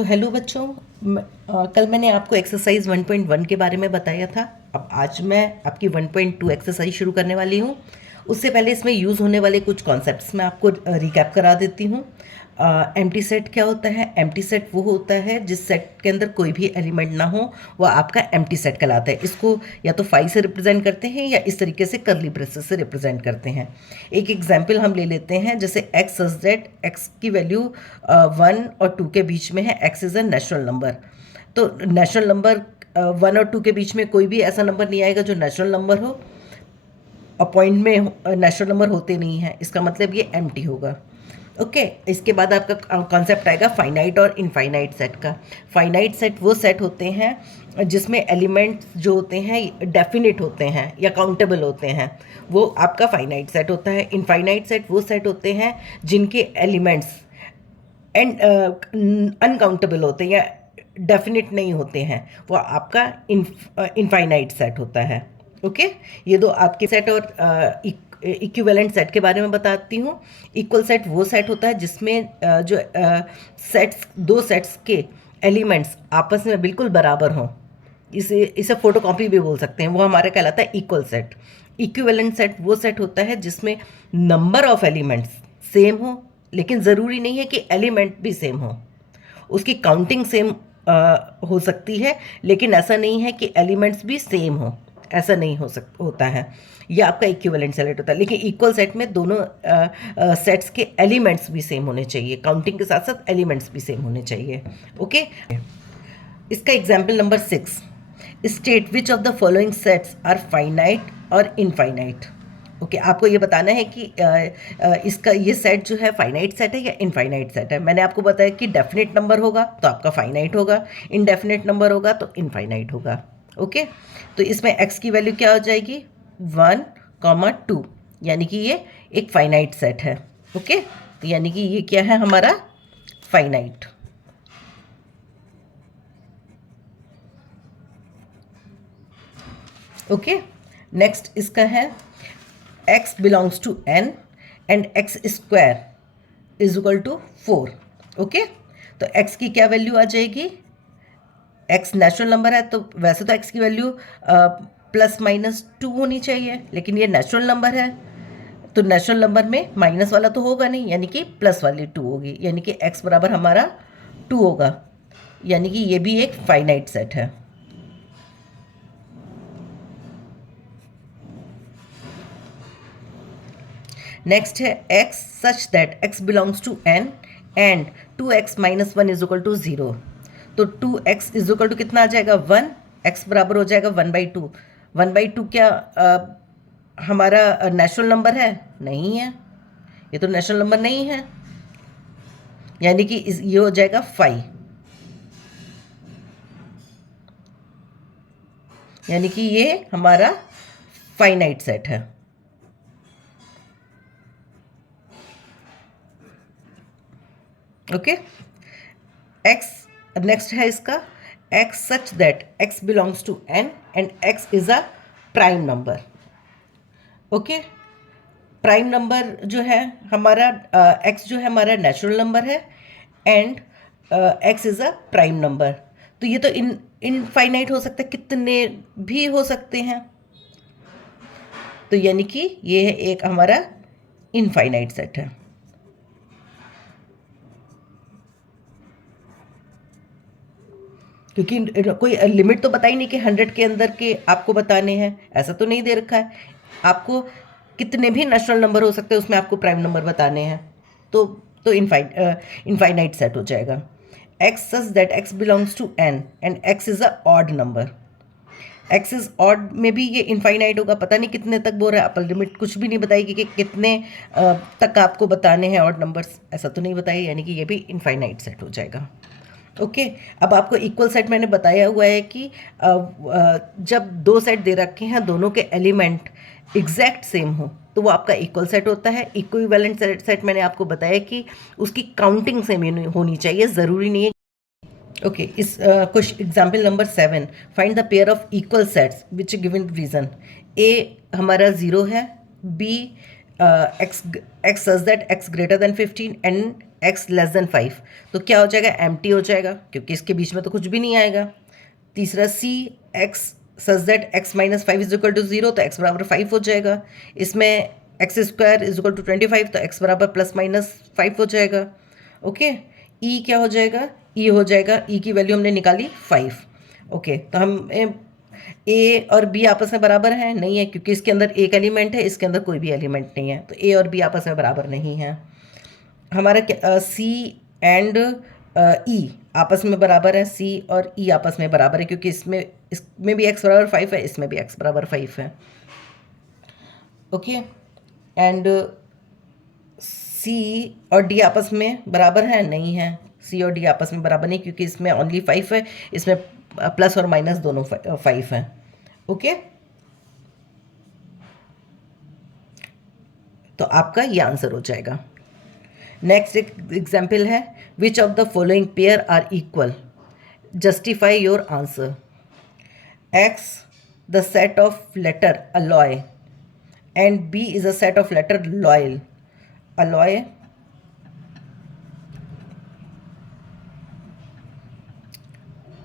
तो हेलो बच्चों, कल मैंने आपको एक्सरसाइज 1.1 के बारे में बताया था। अब आज मैं आपकी 1.2 एक्सरसाइज शुरू करने वाली हूँ। उससे पहले इसमें यूज़ होने वाले कुछ कॉन्सेप्ट्स मैं आपको रिकैप करा देती हूँ। एम्प्टी सेट क्या होता है? एम्प्टी सेट वो होता है जिस सेट के अंदर कोई भी एलिमेंट ना हो, वो आपका एम्प्टी सेट कहलाता है। इसको या तो फाई से रिप्रेजेंट करते हैं या इस तरीके से करली ब्रेसेस से रिप्रेजेंट करते हैं। एक एग्जाम्पल हम ले लेते हैं, जैसे एक्स सच दैट एक्स की वैल्यू 1 और 2 के बीच में है। X is a natural number. तो नेचुरल नंबर 1 और 2 के बीच में कोई भी ऐसा नंबर नहीं आएगा जो नेचुरल नंबर हो। अपॉइंट में नेचुरल नंबर होते नहीं हैं, इसका मतलब ये एम्प्टी होगा। ओके इसके बाद आपका कॉन्सेप्ट आएगा फाइनाइट और इनफाइनाइट सेट का। फाइनाइट सेट वो सेट होते हैं जिसमें एलिमेंट्स जो होते हैं डेफिनिट होते हैं या काउंटेबल होते हैं, वो आपका फाइनाइट सेट होता है। इनफाइनाइट सेट वो सेट होते हैं जिनके एलिमेंट्स एंड अनकाउंटेबल होते हैं या डेफिनिट नहीं होते हैं, वो आपका इनफाइनाइट सेट होता है। ओके ये दो आपके सेट और इक्विवेलेंट सेट के बारे में बताती हूँ। इक्वल सेट वो सेट होता है जिसमें जो सेट्स दो सेट्स के एलिमेंट्स आपस में बिल्कुल बराबर हों। इसे फोटोकॉपी भी बोल सकते हैं, वो हमारा कहलाता है इक्वल सेट। इक्विवेलेंट सेट वो सेट होता है जिसमें नंबर ऑफ एलिमेंट्स सेम हो, लेकिन ज़रूरी नहीं है कि एलिमेंट भी सेम हो। उसकी काउंटिंग सेम हो सकती है, लेकिन ऐसा नहीं है कि एलिमेंट्स भी सेम हो, ऐसा नहीं होता है। यह आपका इक्विवेलेंट सेट होता है। लेकिन इक्वल सेट में दोनों सेट्स के एलिमेंट्स भी सेम होने चाहिए, काउंटिंग के साथ साथ एलिमेंट्स भी सेम होने चाहिए। ओके इसका example number 6, state which of the following sets are finite और इनफाइनाइट। ओके आपको ये बताना है कि इसका ये सेट जो है फाइनाइट सेट है या इनफाइनाइट सेट है। मैंने आपको बताया कि डेफिनेट नंबर होगा तो आपका फाइनाइट होगा, इनडेफिनेट नंबर होगा तो इनफाइनाइट होगा। ओके तो इसमें x की वैल्यू क्या हो जाएगी 1, 2, यानी कि ये एक फाइनाइट सेट है। ओके तो यानी कि ये क्या है हमारा फाइनाइट। ओके नेक्स्ट इसका है x belongs to n and x square is equal to 4। Okay तो x की क्या वैल्यू आ जाएगी? x नेचुरल नंबर है तो वैसे तो x की वैल्यू +-2 होनी चाहिए, लेकिन ये नेचुरल नंबर है तो नेचुरल नंबर में माइनस वाला तो होगा नहीं, यानी कि प्लस वाली 2 होगी, यानी कि x बराबर हमारा 2 होगा, यानी कि ये भी एक फाइनाइट सेट है। नेक्स्ट है x such that x belongs to n and 2x - 1 is equal to 0। तो 2x इज इक्वल टू कितना आ जाएगा 1, x बराबर हो जाएगा 1/2। 1/2 क्या हमारा नेचुरल नंबर है? नहीं है, ये तो नेचुरल नंबर नहीं है, यानी कि ये हो जाएगा 5, यानी कि ये हमारा फाइनाइट सेट है। ओके x नेक्स्ट है इसका x such that x belongs to n and x is a prime number. Okay prime number जो है हमारा x जो है हमारा नेचुरल नंबर है and x is a prime number. तो ये तो इनफाइनाइट हो सकता है, कितने भी हो सकते हैं, तो यानी कि ये है एक हमारा इनफाइनाइट सेट है। क्योंकि कोई लिमिट तो बताई नहीं कि 100 के अंदर के आपको बताने हैं, ऐसा तो नहीं दे रखा है। आपको कितने भी नेचुरल नंबर हो सकते हैं उसमें आपको प्राइम नंबर बताने हैं, तो इनफाइनाइट सेट हो जाएगा। x such that x belongs to n and x is a odd number. x is odd में भी ये इनफाइनाइट होगा, पता नहीं कितने तक बोल रहा है, अपर लिमिट कुछ भी नहीं बताएगी कि कितने तक आपको बताने हैं ऑड नंबर्स, ऐसा तो नहीं बताइए, यानी कि ये भी इनफाइनाइट सेट हो जाएगा। ओके अब आपको इक्वल सेट मैंने बताया हुआ है कि जब दो सेट दे रखे हैं दोनों के एलिमेंट एग्जैक्ट सेम हो तो वो आपका इक्वल सेट होता है। इक्विवेलेंट सेट मैंने आपको बताया कि उसकी काउंटिंग सेम होनी चाहिए, ज़रूरी नहीं है। ओके इस कुछ example number 7, find the pair of equal sets which given region. A हमारा 0 है, B x such that x greater than 15 and x less than 5, तो क्या हो जाएगा, एम्प्टी हो जाएगा क्योंकि इसके बीच में तो कुछ भी नहीं आएगा। तीसरा C x such that x minus 5 is equal to 0, तो एक्स बराबर 5 हो जाएगा। इसमें x square is equal to 25, तो एक्स बराबर प्लस माइनस 5 हो जाएगा। ओके, ई क्या हो जाएगा, ई हो जाएगा, ई की वैल्यू हमने निकाली 5। ओके, तो हम ए और बी आपस में बराबर हैं, नहीं है क्योंकि इसके अंदर एक एलिमेंट है, इसके अंदर कोई भी एलिमेंट नहीं है, तो ए और बी आपस में बराबर नहीं है। हमारा सी एंड ई आपस में बराबर है, सी और ई आपस में बराबर है क्योंकि इसमें भी एक्स बराबर 5 है, इसमें भी एक्स बराबर 5 है। ओके, एंड सी और डी आपस में बराबर है, नहीं है, सी और डी आपस में बराबर नहीं क्योंकि इसमें ओनली 5 है, इसमें प्लस और माइनस दोनों 5 हैं। ओके, तो आपका ये आंसर हो जाएगा। नेक्स्ट एक एग्जाम्पल है, which of the following pair are equal, justify your answer. X the set of letter alloy and B is a set of letter loyal. Alloy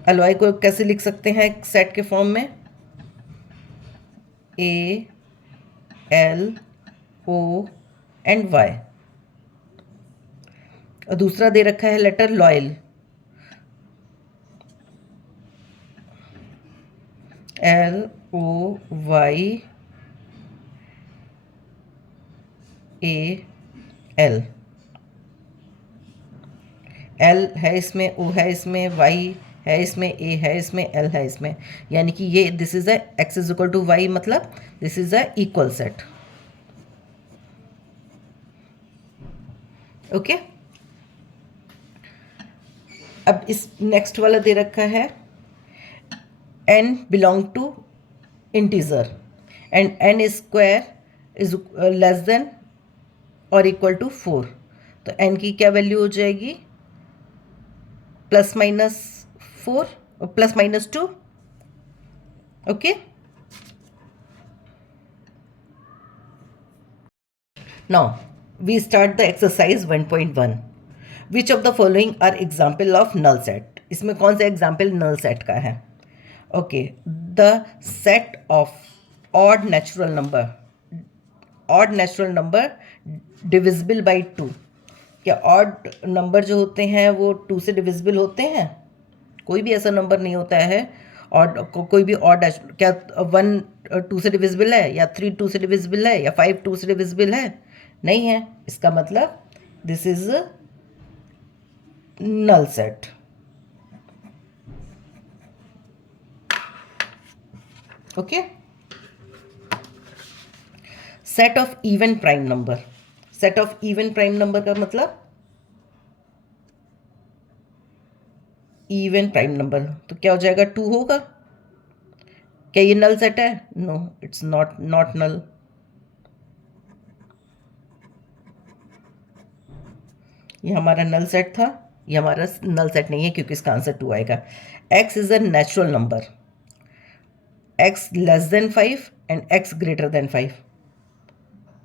alloy को कैसे लिख सकते हैं सेट के फॉर्म में, A L O and Y, और दूसरा दे रखा है letter loyal, L O Y A L. L है इसमें, ओ है इसमें, वाई है इसमें, ए है इसमें, एल है इसमें, यानी कि ये this is a x is equal to y, मतलब this is a equal set. Okay, अब इस नेक्स्ट वाला दे रखा है, n belong to integer and n square is less than और इक्वल टू 4, तो n की क्या वैल्यू हो जाएगी, प्लस माइनस 4 और plus minus 2। Okay, now we start the exercise 1.1। Which of the following are example of null set, इसमें कौन सा एग्जाम्पल नल सेट का है। Okay, the set of odd natural number, odd natural number divisible by 2, क्या odd number जो होते हैं वो 2 से डिविजिबल होते हैं, कोई भी ऐसा नंबर नहीं होता है। और कोई भी ऑड, क्या 1 2 से डिविजिबल है, या 3 2 से डिविजिबल है, या 5 2 से डिविजिबल है, नहीं है। इसका मतलब this is null set. Okay, set of even prime number, set of even prime number का मतलब इवन प्राइम नंबर, तो क्या हो जाएगा, 2 होगा। क्या ये नल सेट है, नो इट्स नॉट नल। ये हमारा नल सेट था, ये हमारा नल सेट नहीं है क्योंकि इसका आंसर 2 आएगा। X is a natural number, x less than 5 and x greater then 5,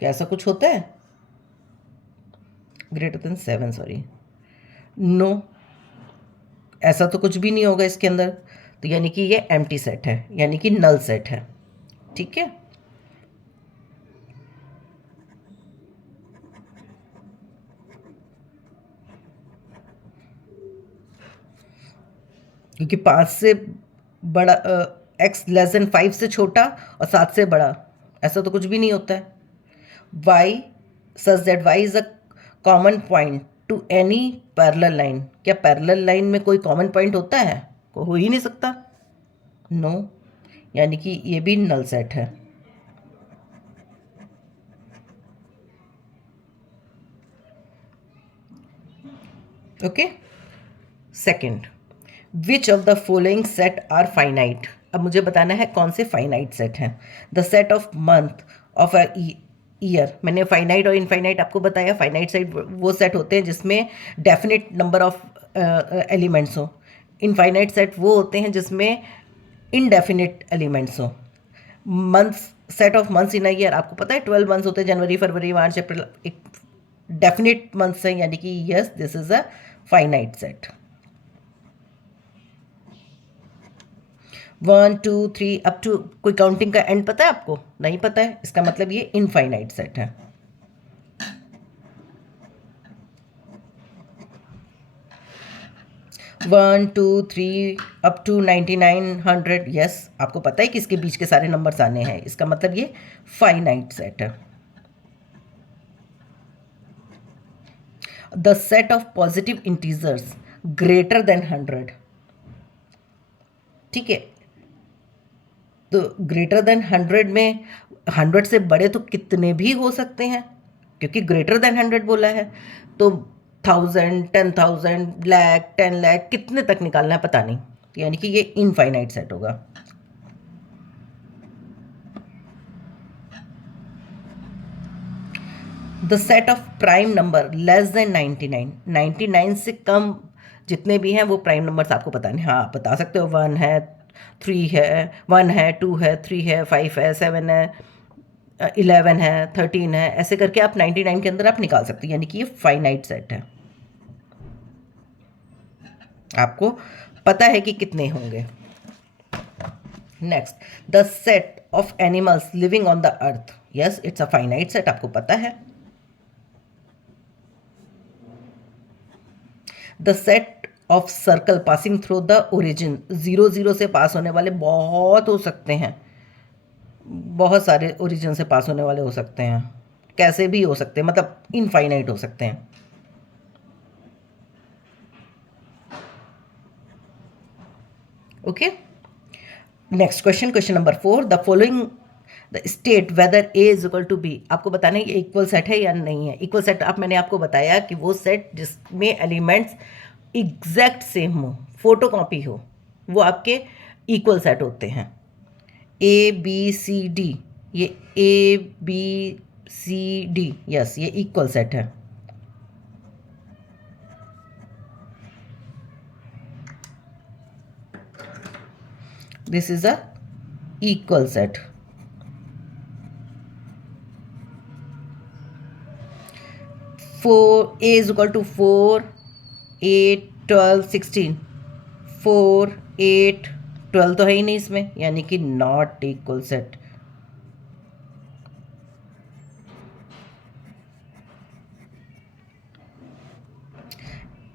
क्या ऐसा कुछ होता है, ग्रेटर देन 7 सॉरी, नो, ऐसा तो कुछ भी नहीं होगा इसके अंदर, तो यानी कि ये एम्प्टी सेट है, यानी कि नल सेट है। ठीक है, क्योंकि 5 से बड़ा, एक्स लेस देन 5 से छोटा और 7 से बड़ा, ऐसा तो कुछ भी नहीं होता है। Y such that Y is a common point to any parallel line, क्या पैरेलल लाइन में कोई कॉमन पॉइंट होता है, को हो ही नहीं सकता, नो, यानी कि ये भी नल सेट है। Okay, second, which of the following set are finite, अब मुझे बताना है कौन से फाइनाइट सेट हैं। The set of month of a year, मैंने फाइनाइट और इनफाइनाइट आपको बताया। फाइनाइट सेट वो सेट होते हैं जिसमें डेफिनेट नंबर ऑफ एलिमेंट्स हो, इनफाइनाइट सेट वो होते हैं जिसमें इनडेफिनेट एलिमेंट्स हो। Months, set of months in a year, आपको पता है 12 मंथ्स होते हैं, जनवरी फरवरी मार्च अप्रैल, डेफिनेट मंथ्स हैं, यानी कि yes this is a finite set. 1 2 3 up to कोई काउंटिंग का एंड पता है आपको? नहीं पता है, इसका मतलब ये इनफाइनाइट सेट है। 1 2 3 अप टू 99 100, यस आपको पता है कि इसके बीच के सारे नंबर्स आने हैं, इसका मतलब ये फाइनाइट सेट है। The set of positive integers greater than 100, ठीक है, तो ग्रेटर देन 100 में 100 से बड़े तो कितने भी हो सकते हैं, क्योंकि ग्रेटर देन 100 बोला है, तो 1000 10,000 लाख 10 लाख कितने तक निकालना है पता नहीं, यानी कि ये इनफाइनाइट सेट होगा। The set of prime number less than 99, 99 से कम जितने भी हैं वो प्राइम नंबर्स आपको पता नहीं, हाँ बता सकते हो 1 है 3 है 1 है 2 है 3 है 5 है 7 है 11 है 13 है, ऐसे करके आप 99 के अंदर आप निकाल सकते हैं, यानी कि ये फाइनाइट सेट है, आपको पता है कि कितने होंगे। Next, the set of animals living on the earth, yes it's a finite set, आपको पता है। The set of circle passing through the origin, 0 0 से पास होने वाले बहुत हो सकते हैं, बहुत सारे ओरिजिन से पास होने वाले हो सकते हैं, कैसे भी हो सकते हैं, मतलब इनफाइनाइट हो सकते हैं। Okay, next question, question number 4, the following the state whether A is equal to B, आपको बताना है ये इक्वल सेट है या नहीं है। इक्वल सेट आप मैंने आपको बताया कि वो सेट जिसमें एलिमेंट्स एग्जैक्ट सेम हो, फोटो कॉपी हो, वो आपके इक्वल सेट होते हैं। ए बी सी डी, ये A B C D, yes ये इक्वल सेट है। This is a equal set. Four A is equal to 4 8 12 16, 4 8 12 तो है ही नहीं इसमें, यानी कि नॉट इक्वल सेट।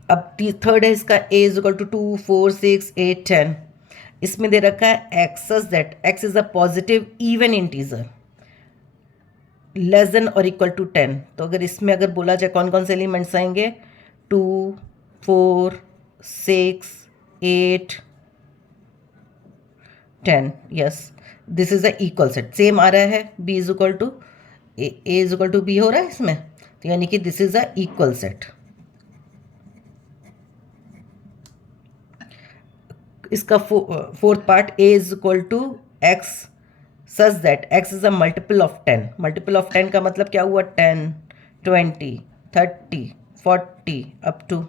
अब थर्ड है इसका, a इज इक्वल टू 2 4 6 8 10, इसमें दे रखा है x such that x is a positive even integer less than और इक्वल टू 10, तो अगर इसमें अगर बोला जाए कौन कौन से एलिमेंट्स आएंगे, 2 4 6 8 10, yes this is a equal set, same आ रहा है, b is equal to A is equal to B हो रहा है इसमें, तो यानी कि this is a equal set. इसका fourth part, a is equal to x such that x is a multiple of 10, multiple of 10 का मतलब क्या हुआ, 10 20 30 40 अप टू,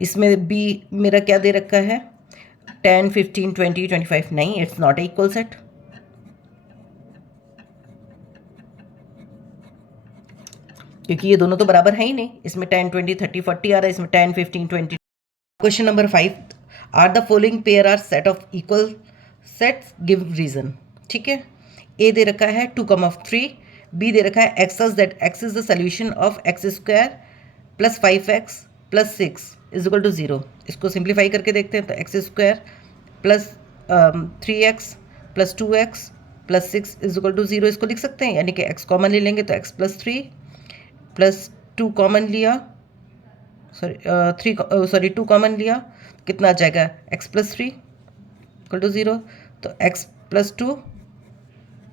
इसमें b मेरा क्या दे रखा है, 10 15 20 25, नहीं it's not a equal set, क्योंकि ये दोनों तो बराबर है ही नहीं, इसमें 10 20 30 40 आ रहा है, इसमें 10 15 20। Question number 5, are the following pair are set of equal sets, give reason, ठीक है। ए दे रखा है 2,3, बी दे रखा है x such that x is the solution of x square plus 5x plus 6 is equal to 0, इसको सिंप्लीफाई करके देखते हैं, तो x square plus 3x plus 2x plus 6 is equal to 0, इसको लिख सकते हैं, यानी कि x कॉमन ले लेंगे तो x प्लस 3 प्लस 2 कॉमन लिया, सॉरी 2 कॉमन लिया, कितना आ जाएगा, x प्लस 3 इक्वल टू 0, तो x plus 2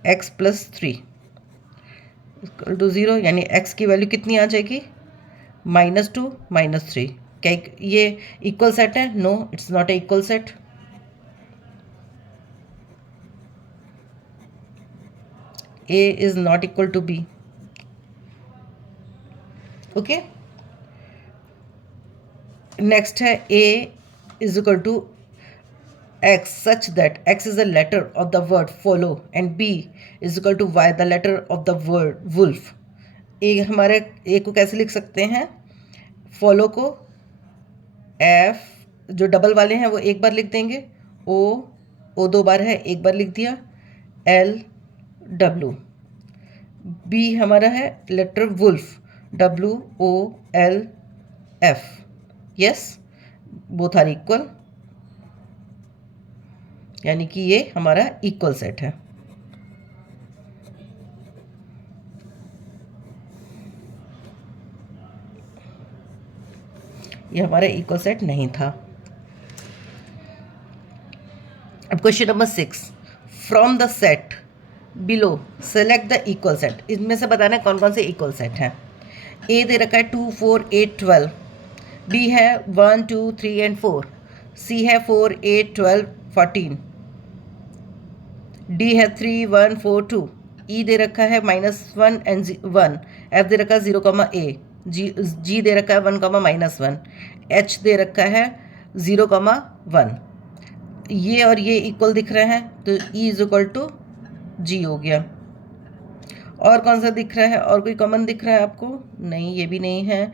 x plus 3 equal to 0, यानी x की वैल्यू कितनी आ जाएगी, -2 -3, क्या ये इक्वल सेट है, no it's not a equal set. a is not equal to b, okay. Next है a is equal to x such that x is a letter of the word follow and b is equal to y the letter of the word wolf, एक हमारे ए को कैसे लिख सकते हैं, follow को F जो डबल वाले हैं वो एक बार लिख देंगे, ओ दो बार है एक बार लिख दिया, एल डब्लू। बी हमारा है letter wolf, WOLF। Yes, both are equal, यानी कि ये हमारा इक्वल सेट है। ये हमारा इक्वल सेट नहीं था। अब question number 6, from the set below select the equal set. इनमें से बताना है कौन कौन से इक्वल सेट हैं। ए दे रखा है 2 4 8 12, बी है 1 2 3 एंड 4, सी है 4 8 12 14, डी है 3 1 4 2, ई दे रखा है -1 एंड 1, एफ दे रखा है 0, ए, जी दे रखा है 1, -1, एच दे रखा है 0, 1। ये और ये इक्वल दिख रहे हैं तो ई इज इक्वल टू जी हो गया। और कौन सा दिख रहा है, और कोई कॉमन दिख रहा है आपको? नहीं, ये भी नहीं है।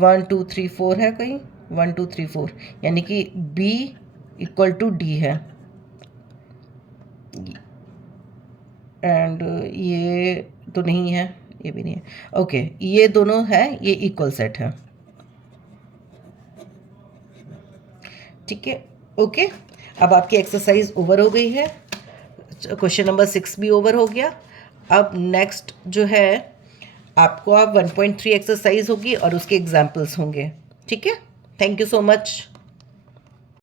1 2 3 4 है कोई, 1 2 3 4, यानी कि बी इक्वल टू डी है। एंड ये तो नहीं है, ये भी नहीं है। ओके, ये दोनों है, ये इक्वल सेट है। ठीक है, ओके। अब आपकी एक्सरसाइज ओवर हो गई है, क्वेश्चन नंबर 6 भी ओवर हो गया। अब नेक्स्ट जो है आपको, आप 1.3 एक्सरसाइज होगी और उसके एग्जाम्पल्स होंगे। ठीक है, थैंक यू सो मच।